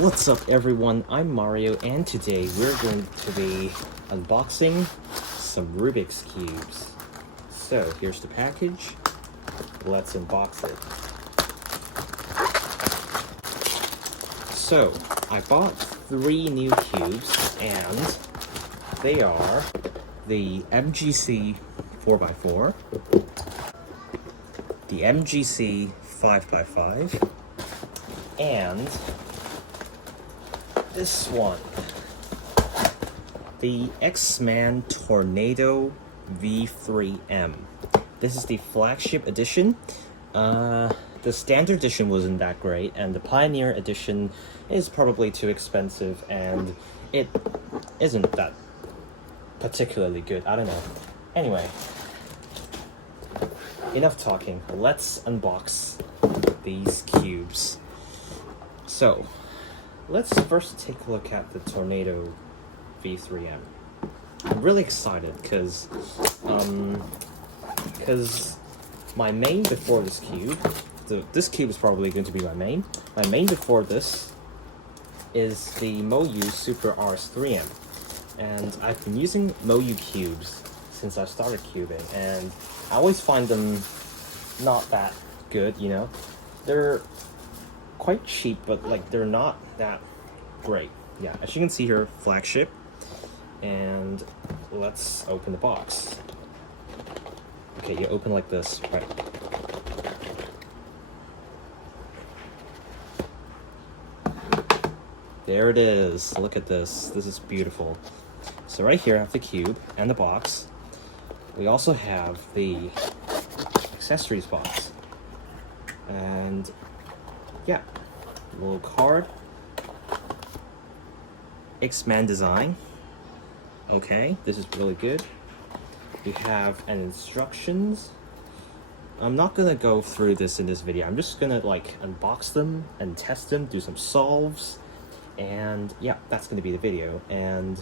What's up everyone, I'm Mario and today we're going to be unboxing some Rubik's Cubes. So here's the package, let's unbox it. So I bought 3 new cubes and they are the MGC 4x4, the MGC 5x5, and this one, the X-Man Tornado V3M. This is the flagship edition. The standard edition wasn't that great, and the Pioneer edition is probably too expensive, and it isn't that particularly good. I don't know. Anyway, enough talking. Let's unbox these cubes. So, let's first take a look at the Tornado V3M. I'm really excited because my main before this cube, this cube is probably going to be my main. My main before this is the Moyu Super RS3M, and I've been using Moyu cubes since I started cubing, and I always find them not that good. You know, they're quite cheap, but like they're not that great. Yeah, as you can see here, flagship. And let's open the box. Okay, you open like this, right? There it is. Look at this. This is beautiful. So right here I have the cube and the box. We also have the accessories box. And yeah, a little card. X-Man design. Okay, this is really good. We have an instructions. I'm not gonna go through this in this video. I'm just gonna like unbox them and test them, do some solves, and yeah, that's gonna be the video. And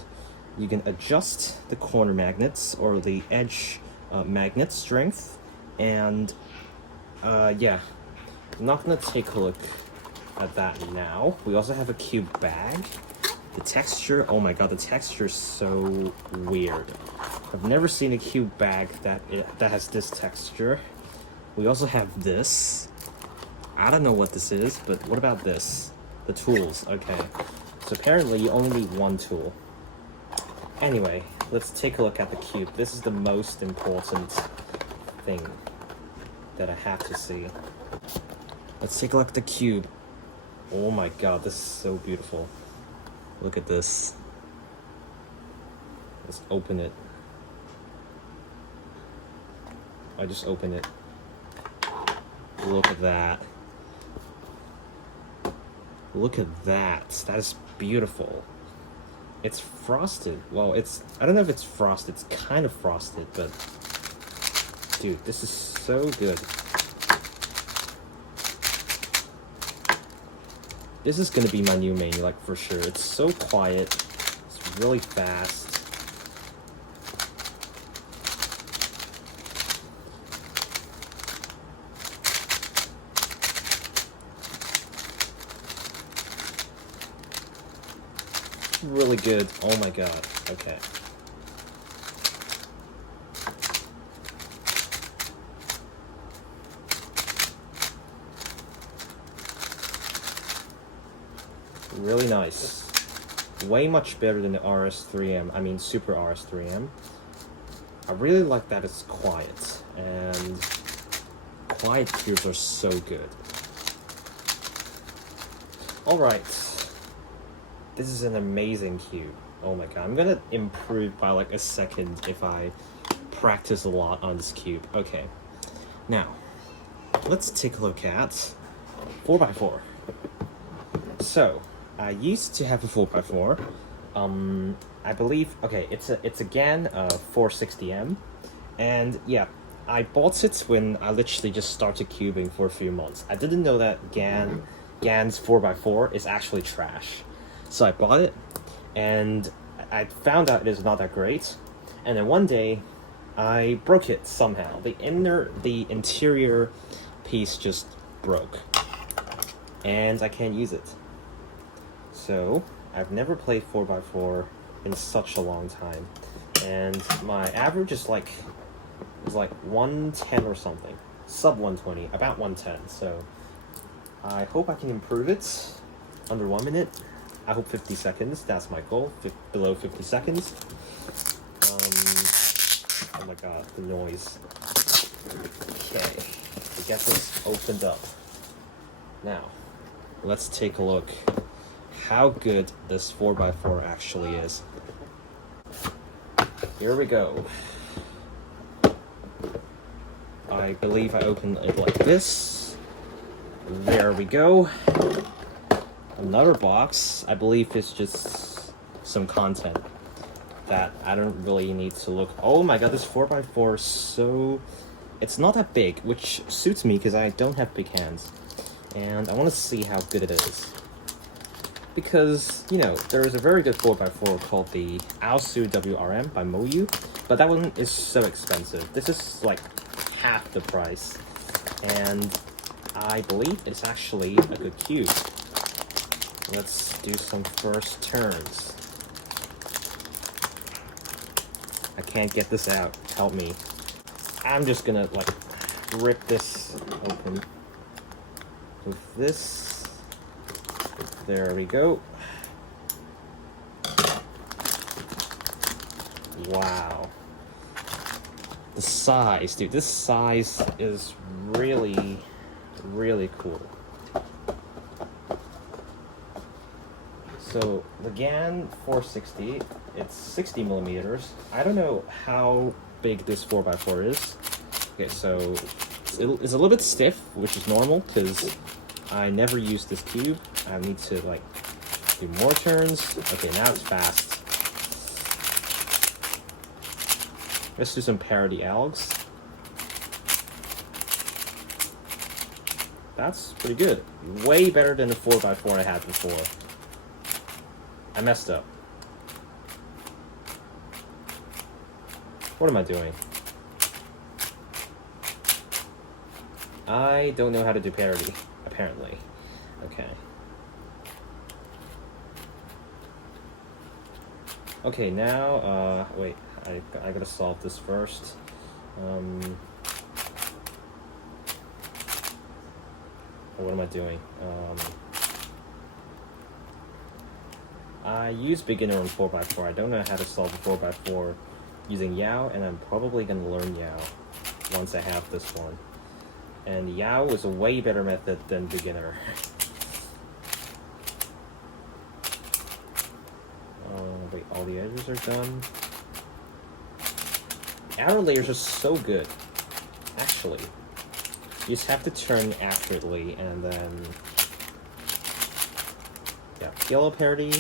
you can adjust the corner magnets or the edge magnet strength, and yeah, I'm not gonna take a look at that now. We also have a cube bag. The texture, oh my god, the texture is so weird. I've never seen a cube bag that has this texture. We also have this. I don't know what this is, but what about this? The tools, okay. So apparently you only need one tool. Anyway, let's take a look at the cube. This is the most important thing that I have to see. Let's take a look at the cube. Oh my god, this is so beautiful. Look at this. Let's open it. I just opened it. Look at that. Look at that. That is beautiful. It's frosted. Well, I don't know if it's frosted. It's kind of frosted, but dude, this is so good. This is gonna be my new main, like for sure. It's so quiet. It's really fast. Really good. Oh my god. Okay. Really nice. Way much better than the RS3M, I mean Super RS3M. I really like that it's quiet, and quiet cubes are so good. Alright, this is an amazing cube. Oh my god, I'm gonna improve by like a second if I practice a lot on this cube. Okay, now, let's take a look at 4x4. So, I used to have a 4x4. I believe, okay, it's again a 460M, and yeah, I bought it when I literally just started cubing for a few months. I didn't know that GAN's 4x4 is actually trash, so I bought it, and I found out it is not that great, and then one day I broke it somehow. The interior piece just broke, and I can't use it. So, I've never played 4x4 in such a long time. And my average is like 110 or something. Sub 120, about 110. So, I hope I can improve it under 1 minute. I hope 50 seconds, that's my goal, below 50 seconds. Oh my god, the noise. Okay, to get this opened up. Now, let's take a look how good this 4x4 actually is. Here we go. I believe I open it like this. There we go. Another box, I believe it's just some content that I don't really need to look. Oh my god, this 4x4 is so... It's not that big, which suits me because I don't have big hands. And I want to see how good it is. Because, you know, there is a very good 4x4 called the Aosu WRM by Moyu, but that one is so expensive. This is like half the price. And I believe it's actually a good cube. Let's do some first turns. I can't get this out. Help me. I'm just gonna like rip this open with this. There we go. Wow. The size, dude. This size is really, really cool. So the GAN 460, it's 60 millimeters. I don't know how big this 4x4 is. Okay, so it's a little bit stiff, which is normal because I never use this cube. I need to like do more turns. Okay, now it's fast. Let's do some parity algs. That's pretty good. Way better than the 4x4 I had before. I messed up. What am I doing? I don't know how to do parity, apparently. Okay. Okay, now, wait, I gotta solve this first. What am I doing? I use beginner on 4x4. I don't know how to solve a 4x4 using Yao, and I'm probably going to learn Yao once I have this one. And Yao is a way better method than beginner. Wait, all the edges are done. Outer layers are so good, actually. You just have to turn accurately, and then... yeah, yellow parity.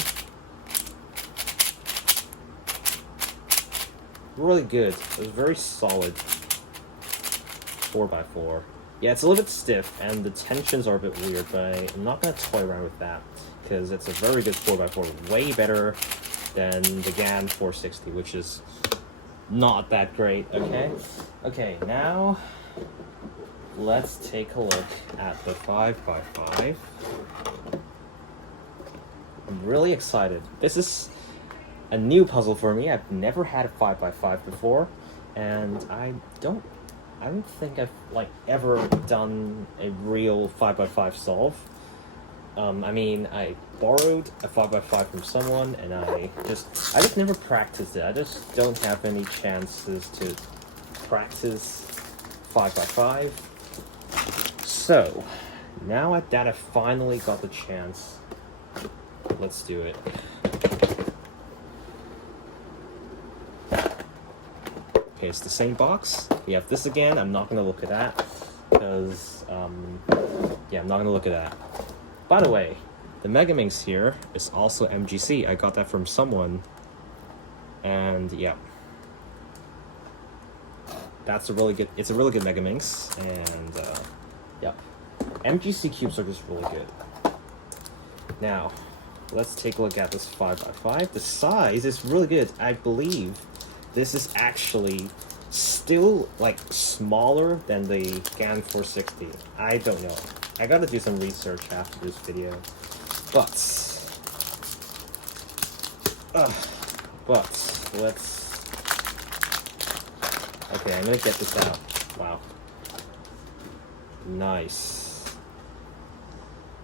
Really good. It was very solid 4x4. Yeah, it's a little bit stiff, and the tensions are a bit weird, but I'm not going to toy around with that, because it's a very good 4x4, way better than the GAN 460, which is not that great, okay? Okay, now let's take a look at the 5x5. I'm really excited. This is a new puzzle for me. I've never had a 5x5 before, and I don't think I've like ever done a real 5x5 solve. I mean, I borrowed a 5x5 from someone, and I just never practiced it. I just don't have any chances to practice 5x5. So now that I finally got the chance, let's do it. Okay, it's the same box. We have this again. I'm not going to look at that because, yeah, I'm not going to look at that. By the way, the Megaminx here is also MGC. I got that from someone, and yeah, it's a really good Megaminx, and yeah, MGC cubes are just really good. Now, let's take a look at this 5x5. The size is really good. I believe this is actually still like smaller than the GAN 460. I don't know. I gotta do some research after this video. But But let's... Okay, I'm gonna get this out. Wow. Nice.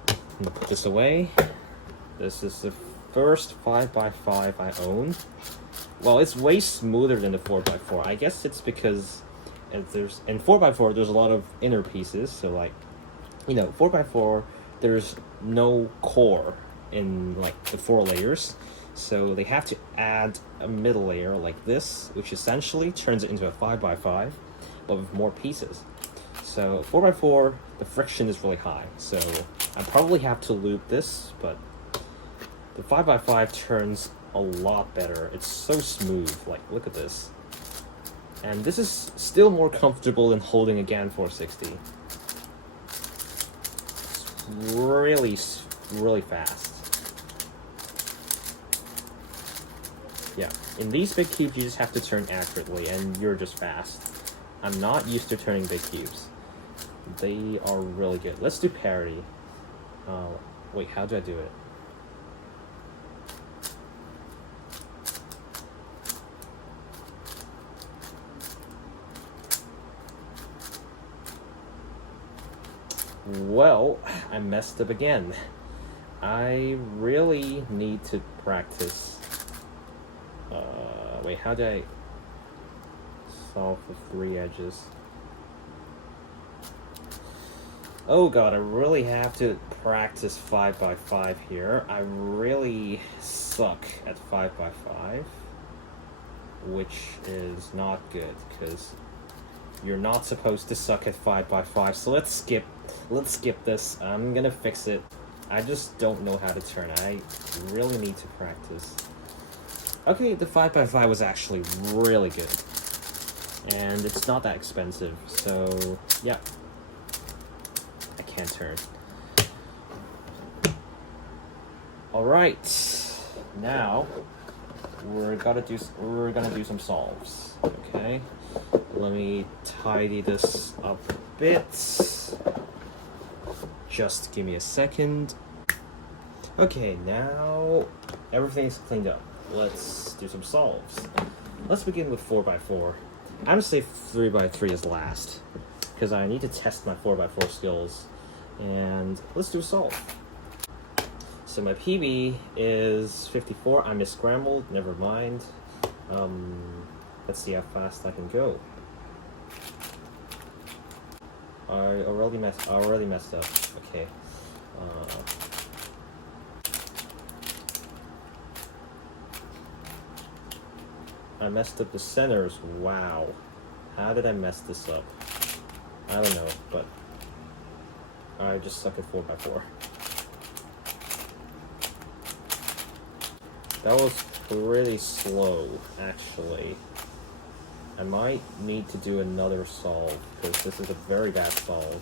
I'm gonna put this away. This is the first 5x5 I own. Well, it's way smoother than the 4x4. I guess it's because in 4x4 there's a lot of inner pieces, so like, you know, 4x4 there's no core in like the 4 layers, so they have to add a middle layer like this, which essentially turns it into a 5x5 but with more pieces. So 4x4 the friction is really high, so I probably have to loop this, but the 5x5 turns a lot better. It's so smooth, like look at this. And this is still more comfortable than holding a GAN 460. It's really fast. Yeah, in these big cubes you just have to turn accurately and you're just fast. I'm not used to turning big cubes. They are really good. Let's do parity. Wait, how do I do it? Well, I messed up again. I really need to practice. Wait, how do I solve the 3 edges? Oh god, I really have to practice 5x5 here. I really suck at 5x5, which is not good, because you're not supposed to suck at 5x5, so let's skip this. I'm gonna fix it. I just don't know how to turn. I really need to practice. Okay, the 5x5 was actually really good. And it's not that expensive, so yeah. I can't turn. Alright. Now we're gonna do some solves. Okay. Let me tidy this up a bit. Just give me a second. Okay, now everything's cleaned up. Let's do some solves. Let's begin with 4x4. I'm gonna say 3x3 is last, because I need to test my 4x4 skills. And let's do a solve. So my PB is 54. I misscrambled, never mind. Let's see how fast I can go. I already messed up. Okay. I messed up the centers. Wow. How did I mess this up? I don't know, but I just suck at 4x4. That was pretty slow, actually. I might need to do another solve, because this is a very bad solve.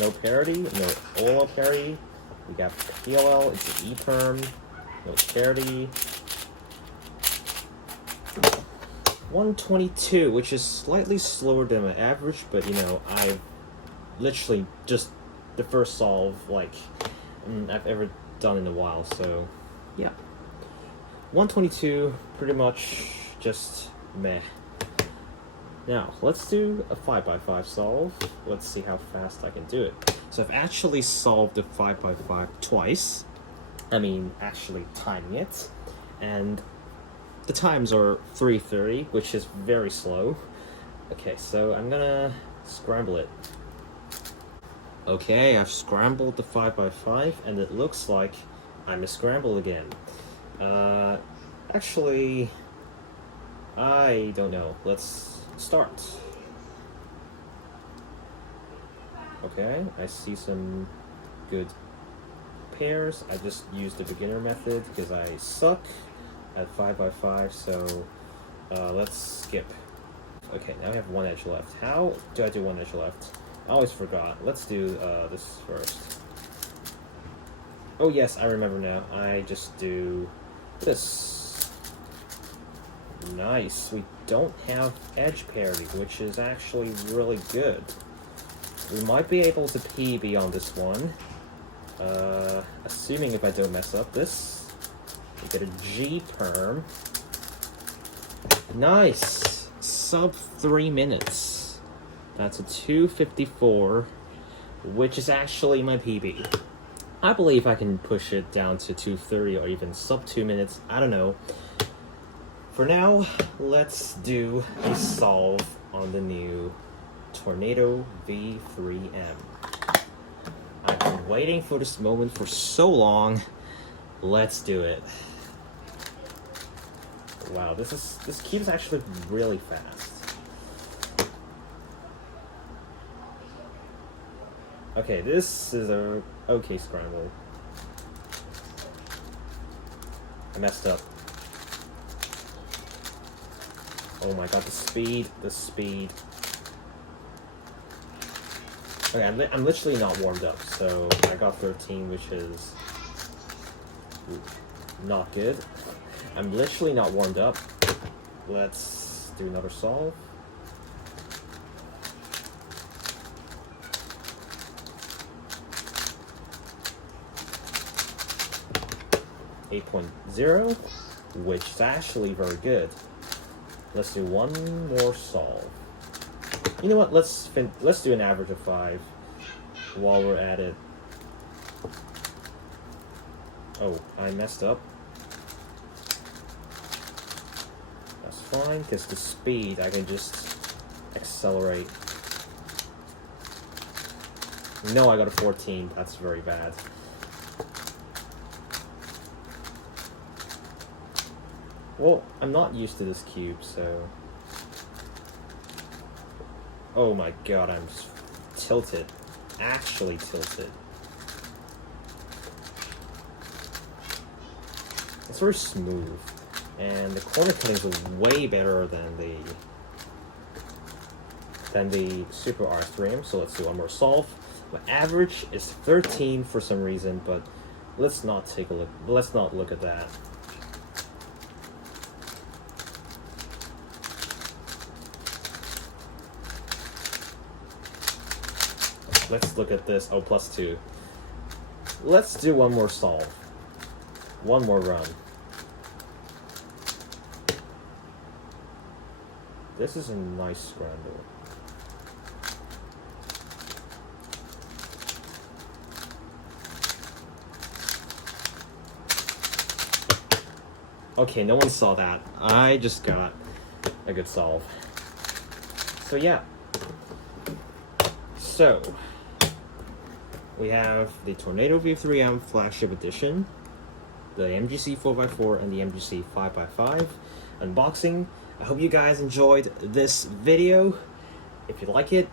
No parity, no OLO parity. We got PLL, it's an E-term. No parity. 122, which is slightly slower than my average, but you know, I've literally just the first solve like I've ever done in a while, so yeah. 122, pretty much just meh. Now, let's do a 5x5 solve. Let's see how fast I can do it. So I've actually solved the 5x5 twice. I mean, actually timing it. And the times are 3:30, which is very slow. Okay, so I'm gonna scramble it. Okay, I've scrambled the 5x5, and it looks like I misscrambled again. Actually, I don't know. Let's start. Okay, I see some good pairs. I just used the beginner method because I suck at 5x5, so let's skip. Okay, now we have one edge left. How do I do one edge left? I always forgot. Let's do this first. Oh yes, I remember now. I just do this. Nice. We don't have edge parity, which is actually really good. We might be able to PB on this one. Assuming if I don't mess up this, we get a G perm. Nice! Sub 3 minutes. That's a 2:54, which is actually my PB. I believe I can push it down to 2:30 or even sub 2 minutes. I don't know. For now, let's do a solve on the new Tornado V3M. I've been waiting for this moment for so long. Let's do it. Wow, this cube is actually really fast. Okay, this is a okay scramble. I messed up. Oh my god, the speed. Okay, I'm literally not warmed up, so I got 13, which is not good. I'm literally not warmed up. Let's do another solve. .0, which is actually very good. Let's do one more solve. You know what? Let's do an average of 5 while we're at it. Oh, I messed up. That's fine, because the speed, I can just accelerate. No, I got a 14. That's very bad. Well, I'm not used to this cube, so... Oh my god, I'm just tilted. Actually tilted. It's very smooth. And the corner cuttings are way better than the Super R3M, so let's do one more solve. My average is 13 for some reason, but let's not take a look. Let's not look at that. Let's look at this. Oh, +2. Let's do one more solve. One more run. This is a nice scramble. Okay, no one saw that. I just got a good solve. So yeah. So we have the Tornado V3M Flagship Edition, the MGC 4x4, and the MGC 5x5 unboxing. I hope you guys enjoyed this video. If you like it,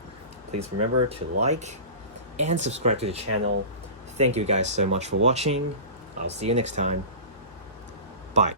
please remember to like and subscribe to the channel. Thank you guys so much for watching. I'll see you next time.